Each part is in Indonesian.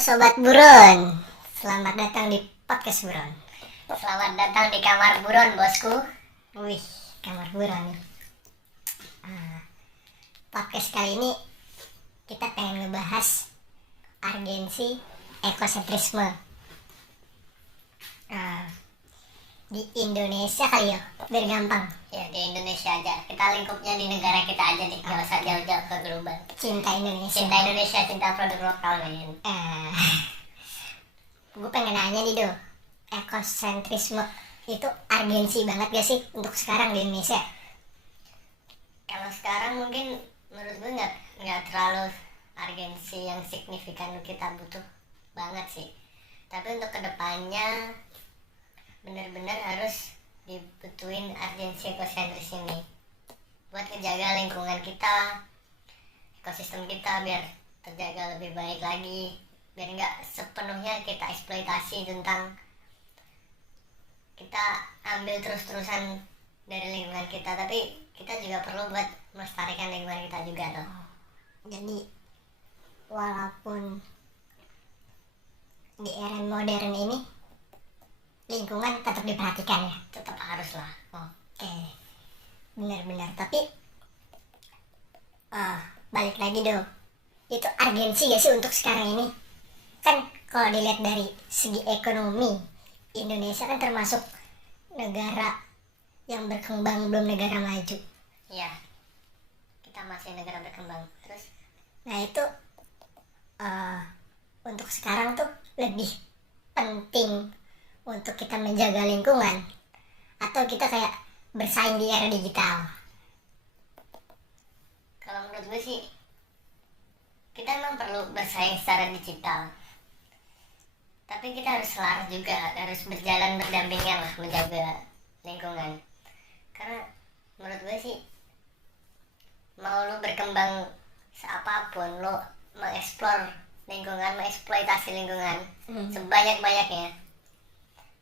Sobat Buron, selamat datang di podcast Buron. Selamat datang di kamar Buron, bosku. Wih, kamar Buron nih. Podcast kali ini kita pengen ngebahas urgensi ekosentrisme. Di Indonesia kali ya, biar gampang. Ya, di Indonesia aja. Kita lingkupnya di negara kita aja nih, gak usah jauh-jauh ke global. Cinta Indonesia, cinta produk lokal, men. Gue pengen nanya nih, Do. Ekosentrisme itu urgensi banget gak sih untuk sekarang di Indonesia? Kalau sekarang mungkin menurut gue nggak terlalu urgensi yang signifikan kita butuh banget sih. Tapi untuk kedepannya benar-benar harus dibutuhin urgensi ekosentris ini buat ngejaga lingkungan kita, ekosistem kita biar terjaga lebih baik lagi, biar nggak sepenuhnya kita eksploitasi tentang kita ambil terus-terusan dari lingkungan kita, tapi kita juga perlu buat melestarikan lingkungan kita juga tuh. Jadi walaupun di era modern ini lingkungan tetap diperhatikan ya, tetap harus lah. Oke, benar-benar. Tapi balik lagi dong, itu urgensi gak sih untuk sekarang ini? Kan kalau dilihat dari segi ekonomi, Indonesia kan termasuk negara yang berkembang, belum negara maju. Ya, kita masih negara berkembang. Terus, nah itu untuk sekarang tuh lebih penting untuk kita menjaga lingkungan atau kita kayak bersaing di era digital? Kalau menurut gue sih kita memang perlu bersaing secara digital, tapi kita harus selaras juga, harus berjalan berdampingan lah menjaga lingkungan. Karena menurut gue sih mau lo berkembang seapapun, lo mengeksplor lingkungan, mengeksploitasi lingkungan sebanyak-banyaknya,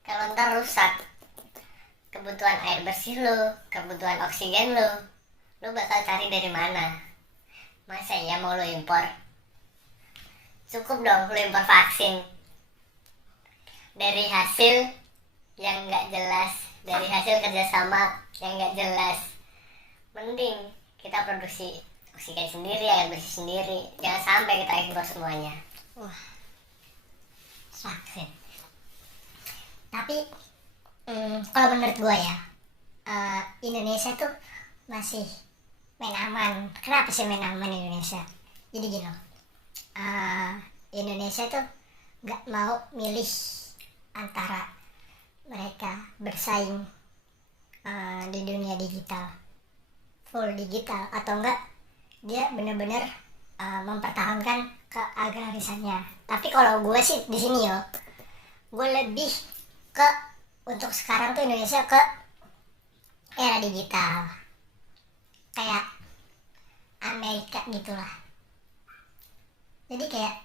kalau ntar rusak kebutuhan air bersih lo, kebutuhan oksigen lo bakal cari dari mana? Masa ya mau lo impor? Cukup dong lo impor vaksin dari hasil yang nggak jelas, dari hasil kerjasama yang nggak jelas. Mending kita produksi oksigen sendiri, air bersih sendiri, jangan sampai kita impor semuanya. Wah, vaksin. Tapi kalau menurut gue ya, Indonesia tuh masih main aman. Kenapa sih main aman Indonesia? Jadi gini loh, Indonesia tuh gak mau milih antara mereka bersaing di dunia digital, full digital, atau enggak dia benar-benar mempertahankan keagrarisannya. Tapi kalau gue sih di sini yo, gue lebih ke untuk sekarang tuh Indonesia ke era digital kayak Amerika gitulah. Jadi kayak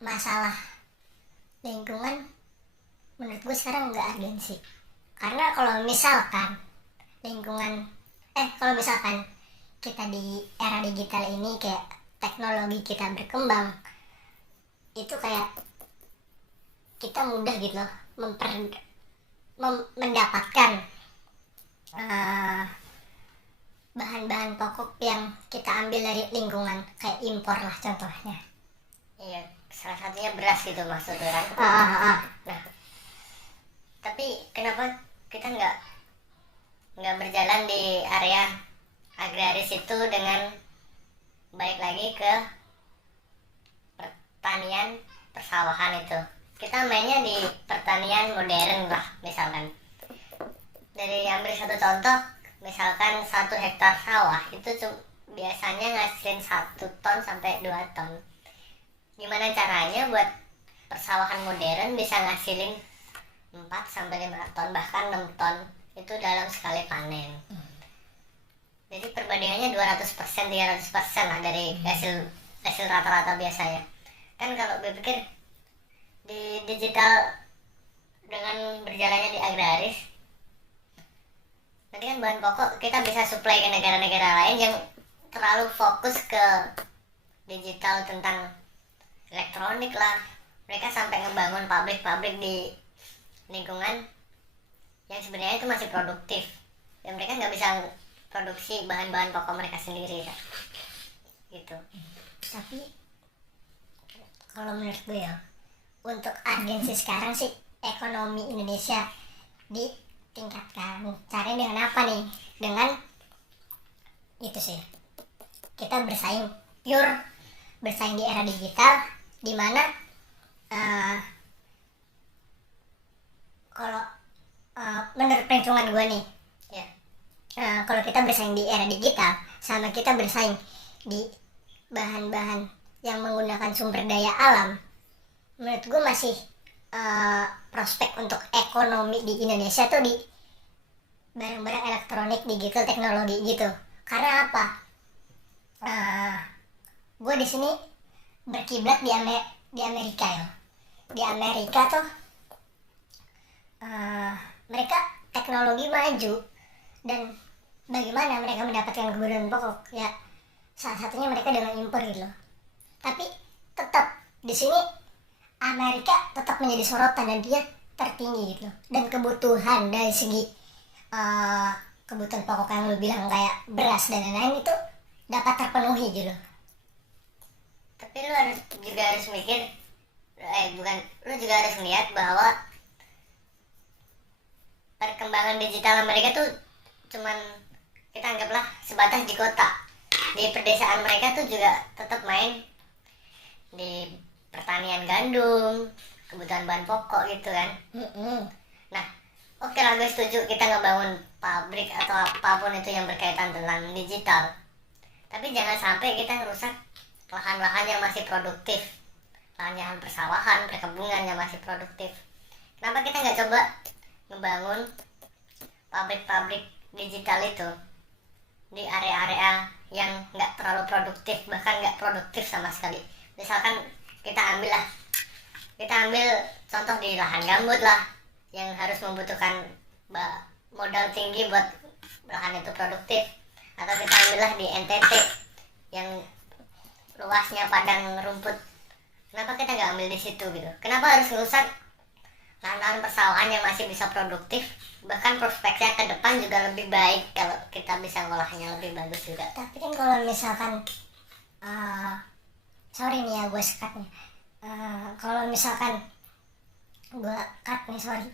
masalah lingkungan menurut gue sekarang nggak urgensi, karena kalau misalkan kalau misalkan kita di era digital ini kayak teknologi kita berkembang, itu kayak kita mudah gitu loh mendapatkan bahan-bahan pokok yang kita ambil dari lingkungan, kayak impor lah contohnya. Iya, salah satunya beras gitu maksud orang. Nah, tapi kenapa kita nggak berjalan di area agraris itu dengan balik lagi ke pertanian persawahan itu? Kita mainnya di pertanian modern lah, misalkan. Dari ambil satu contoh, misalkan 1 hektar sawah itu biasanya ngasilin 1 ton sampai 2 ton. Gimana caranya buat persawahan modern bisa ngasilin 4 sampai 5 ton, bahkan 6 ton itu dalam sekali panen. Jadi perbandingannya 200%, 300% lah dari hasil rata-rata biasanya. Kan kalau berpikir di digital dengan berjalannya di agraris, nanti kan bahan pokok kita bisa supply ke negara-negara lain yang terlalu fokus ke digital tentang elektronik lah, mereka sampai ngebangun pabrik-pabrik di lingkungan yang sebenarnya itu masih produktif, dan mereka nggak bisa produksi bahan-bahan pokok mereka sendiri kan, gitu. Tapi kalau menurut gue ya, untuk urgensi sekarang sih ekonomi Indonesia ditingkatkan. Caranya dengan apa nih? Dengan itu sih, kita bersaing, pure bersaing di era digital, dimana kalau menurut perhitungan gue nih Ya, kalau kita bersaing di era digital sama kita bersaing di bahan-bahan yang menggunakan sumber daya alam, menurut gue masih prospek untuk ekonomi di Indonesia tuh di barang-barang elektronik, digital, teknologi gitu. Karena apa? Gue di sini berkiblat di Amerika ya. Di Amerika tuh mereka teknologi maju, dan bagaimana mereka mendapatkan kebutuhan pokok ya, salah satunya mereka dengan impor gitu loh. Tapi tetap di sini Amerika tetap menjadi sorotan dan dia tertinggi gitu loh. Dan kebutuhan dari segi kebutuhan pokok yang lu bilang kayak beras dan lain-lain itu dapat terpenuhi gitu loh. tapi lu juga harus mikir, bukan, lu juga harus lihat bahwa perkembangan digital mereka tuh cuman, kita anggaplah sebatas di kota. Di pedesaan mereka tuh juga tetap main di pertanian gandum, kebutuhan bahan pokok gitu kan. Nah, oke lah, gue setuju kita ngebangun pabrik atau apapun itu yang berkaitan tentang digital, tapi jangan sampai kita ngerusak lahan-lahan yang masih produktif, lahan persawahan, perkebunan yang masih produktif. Kenapa kita nggak coba ngebangun pabrik-pabrik digital itu di area-area yang nggak terlalu produktif, bahkan nggak produktif sama sekali. Misalkan kita ambil contoh di lahan gambut lah, yang harus membutuhkan modal tinggi buat lahan itu produktif. Atau kita ambillah di NTT yang luasnya padang rumput. Kenapa kita nggak ambil di situ gitu? Kenapa harus ngerusak lahan-lahan persawahan yang masih bisa produktif? Bahkan prospeknya ke depan juga lebih baik kalau kita bisa ngolahnya lebih bagus juga. Tapi kan kalau misalkan sorry nih ya gue sekat nih, kalau misalkan gue cut nih, sorry,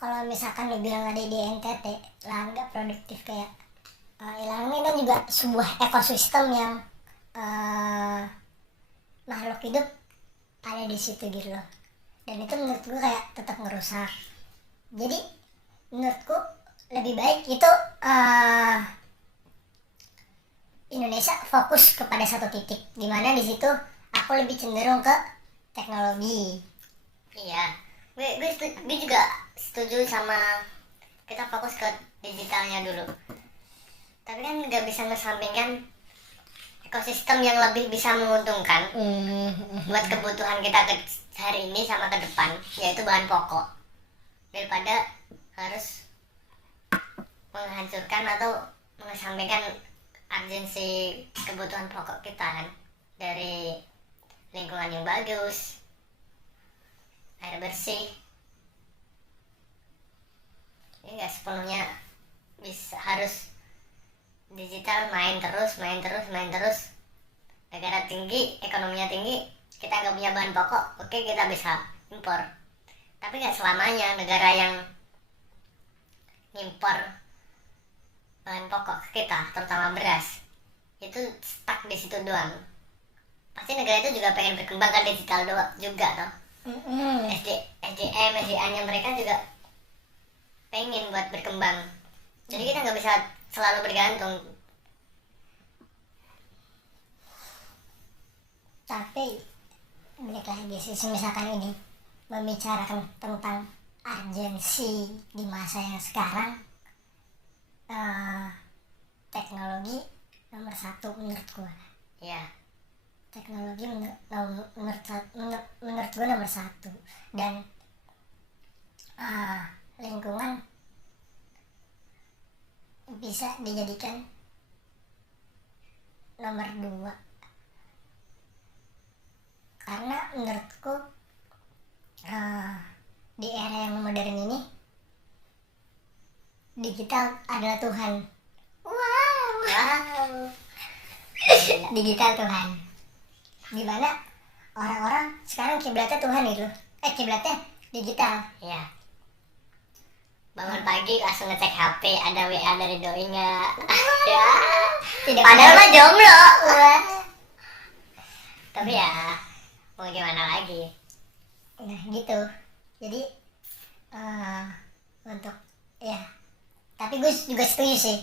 kalau misalkan lu bilang ada di NTT lahan gak produktif kayak ini kan juga sebuah ekosistem yang makhluk hidup ada di situ gitu loh, dan itu menurut gue kayak tetap ngerusak. Jadi menurutku lebih baik itu Indonesia fokus kepada satu titik, dimana di situ aku lebih cenderung ke teknologi. Iya, gue juga setuju sama kita fokus ke digitalnya dulu. Tapi kan nggak bisa ngesampingkan ekosistem yang lebih bisa menguntungkan buat kebutuhan kita hari ini sama ke depan, yaitu bahan pokok, daripada harus menghancurkan atau mengesampingkan urgensi kebutuhan pokok kita kan, dari lingkungan yang bagus, air bersih. Ini nggak sepenuhnya bisa harus digital main terus. Negara tinggi, ekonominya tinggi, kita nggak punya bahan pokok, oke kita bisa impor. Tapi nggak selamanya negara yang impor bahan pokok ke kita, terutama beras, itu stuck di situ doang. Pasti negara itu juga pengen berkembang ke digital juga toh. SDM-nya mereka juga pengen buat berkembang. Jadi kita nggak bisa selalu bergantung. Tapi balik lagi sih, misalkan ini membicarakan tentang urgensi di masa yang sekarang, teknologi nomor satu menurut gue. Ya, Teknologi menurut gue nomor satu, dan lingkungan bisa dijadikan nomor dua, karena menurutku di era yang modern ini digital adalah Tuhan. Wow. Digital Tuhan, dimana orang-orang sekarang kiblatnya Tuhan itu, kiblatnya digital. Ya. Bangun pagi langsung ngecek HP, ada WA dari doi nggak? Ya. Tidak Padahal mah jomblo. Wah. Tapi ya mau gimana lagi? Nah gitu, jadi untuk ya, tapi gue juga setuju sih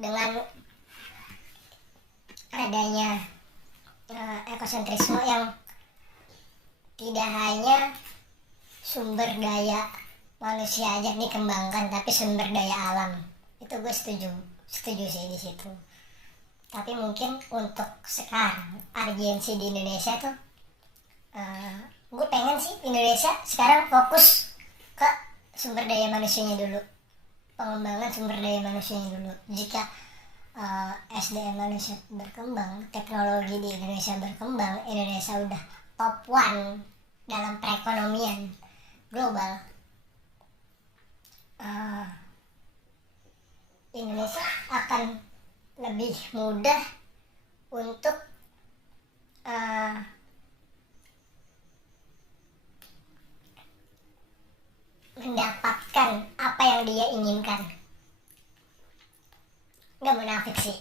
dengan adanya ekosentrisme yang tidak hanya sumber daya manusia aja dikembangkan, tapi sumber daya alam itu gue setuju sih di situ. Tapi mungkin untuk sekarang urgensi di Indonesia tuh gue pengen sih Indonesia sekarang fokus ke sumber daya manusianya dulu, pengembangan sumber daya manusianya dulu. Jika SDM manusia berkembang, teknologi di Indonesia berkembang, Indonesia udah top 1 dalam perekonomian global, Indonesia akan lebih mudah untuk mendapatkan apa yang dia inginkan. Nggak munafik sih,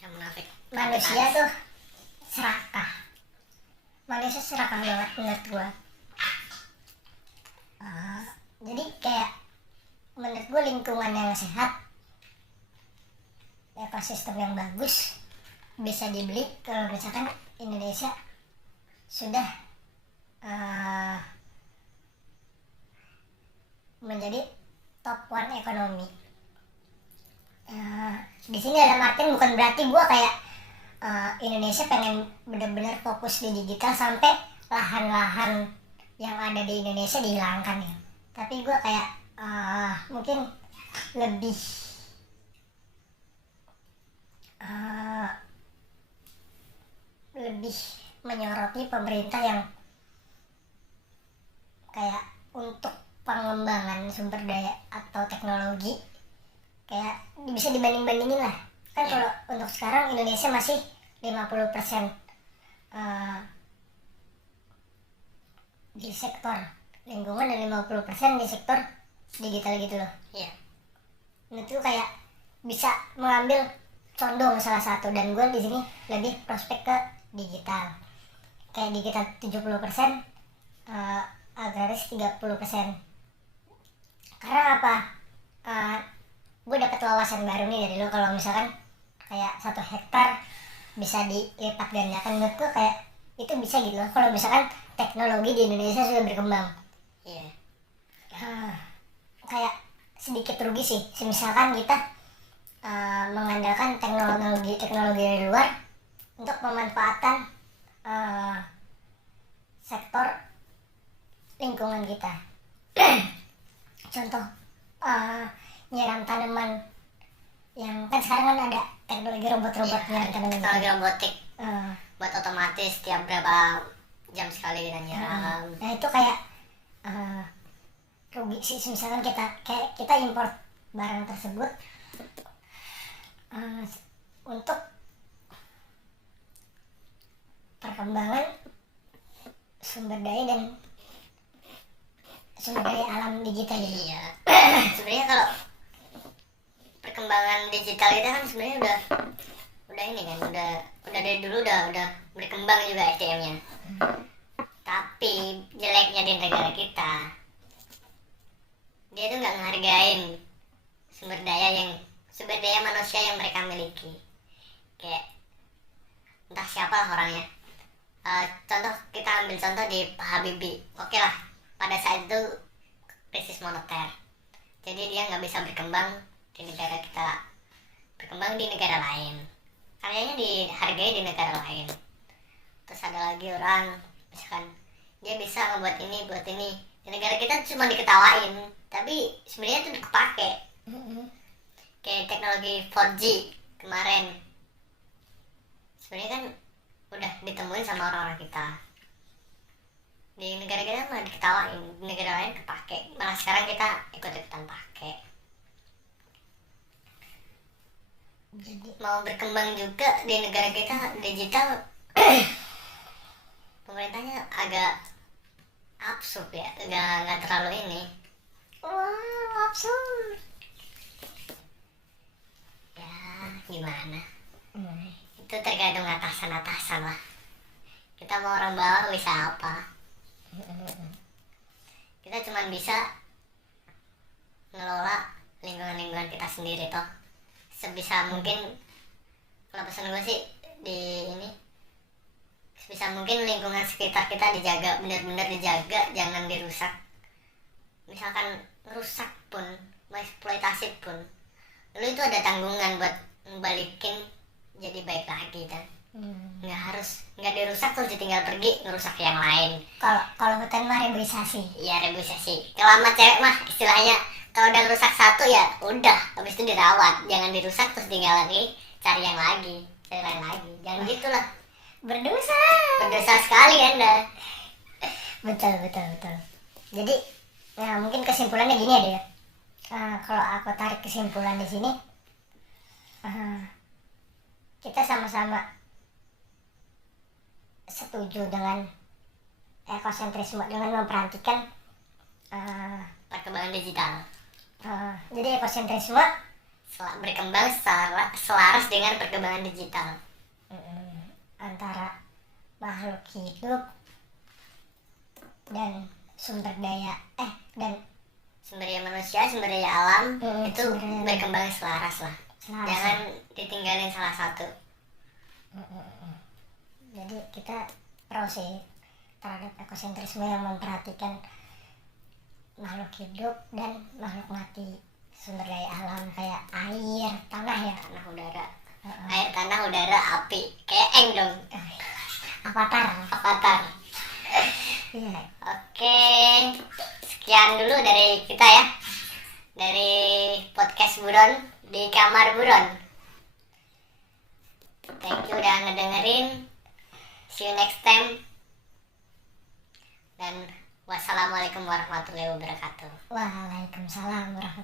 Yang munafik. manusia tuh serakah, manusia serakah banget menurut gua. Jadi kayak menurut gua lingkungan yang sehat, ekosistem yang bagus bisa dibeli kalau misalkan Indonesia sudah menjadi top 1 ekonomi. Di sini dalam artian bukan berarti gue kayak Indonesia pengen benar-benar fokus di digital sampai lahan-lahan yang ada di Indonesia dihilangkan ya. Tapi gue kayak mungkin lebih menyoroti pemerintah yang kayak untuk pengembangan sumber daya atau teknologi kayak bisa dibanding-bandingin lah. Kan kalau untuk sekarang Indonesia masih 50% di sektor lingkungan dan 50% di sektor digital gitu loh. Iya. Itu kayak bisa mengambil condong salah satu, dan gue di sini lebih prospek ke digital. Kayak digital 70%, agraris 30%. Karena apa? Gue dapet wawasan baru nih dari lo, kalau misalkan kayak 1 hektar bisa dilipat gandakan. Menurut gue kayak itu bisa gitu loh kalau misalkan teknologi di Indonesia sudah berkembang. Iya. Kayak sedikit rugi sih misalkan kita mengandalkan teknologi dari luar untuk pemanfaatan sektor lingkungan kita. Contoh nyiram tanaman, yang kan sekarang kan ada teknologi robot-robot nyiram tanaman. Teknologi robotik buat otomatis tiap berapa jam sekali kita nyiram. Nah itu kayak rugi sih misalkan kita import barang tersebut untuk perkembangan sumber daya alam digital gitu. Iya. Sebenarnya kalau perkembangan digital kita kan sebenarnya udah ini kan udah dari dulu udah berkembang juga SDM-nya. Tapi jeleknya di negara kita, dia tuh nggak ngehargain sumber daya manusia yang mereka miliki. Kayak entah siapa lah orangnya. Kita ambil contoh di Pak Habibie. Oke lah, pada saat itu krisis moneter, jadi dia nggak bisa berkembang di negara kita, berkembang di negara lain, karyanya dihargai di negara lain. Terus ada lagi orang misalkan dia bisa ngebuat ini buat ini di negara kita, cuma diketawain, tapi sebenarnya itu kepake. Kayak teknologi 4G kemarin sebenarnya kan udah ditemuin sama orang-orang kita, Di negara kita malah diketawain, di negara lain kepake, malah sekarang kita ikut-ikutan pakai. Jadi Mau berkembang juga di negara kita digital, pemerintahnya agak absurd ya, nggak terlalu ini. wow, absurd. Ya gimana, Hmm. itu tergantung atasan lah. Kita mau orang bawah bisa apa, kita cuma bisa ngelola lingkungan kita sendiri toh sebisa mungkin. Kalau pesan gue sih di ini, sebisa mungkin lingkungan sekitar kita dijaga, benar-benar dijaga, jangan dirusak. Misalkan rusak pun, eksploitasi pun, lu itu ada tanggungan buat ngebalikin jadi baik lagi kan. Nggak dirusak terus ditinggal pergi ngerusak yang lain. Kalau hutan mah reboisasi. Ya reboisasi. Kalau sama cewek mah istilahnya, kalau udah rusak satu ya udah, habis itu dirawat, jangan dirusak terus tinggal lagi cari yang lagi, cari lain lagi. Jangan gitulah, Berdosa. berdosa sekali Anda. Betul. Jadi ya mungkin kesimpulannya gini ya. Kalau aku tarik kesimpulan di sini, kita sama-sama setuju dengan ekosentrisme, dengan memperhatikan Perkembangan digital jadi ekosentrisme berkembang selaras dengan perkembangan digital. antara makhluk hidup dan sumber daya dan Sumber daya manusia, sumber daya alam itu sumber daya berkembang selaras lah. selaras. Jangan ditinggalin salah satu. Jadi kita pro sih terhadap ekosentrisme yang memperhatikan makhluk hidup dan makhluk mati, sumber daya alam kayak air, tanah ya. Tanah, udara. Air, tanah, udara, api. Kayak Eng dong. Avatar. Iya. Oke, sekian dulu dari kita ya, dari podcast Buron di kamar Buron. Thank you udah ngedengerin. See you next time. Dan wassalamualaikum warahmatullahi wabarakatuh. Waalaikumsalam warahmatullahi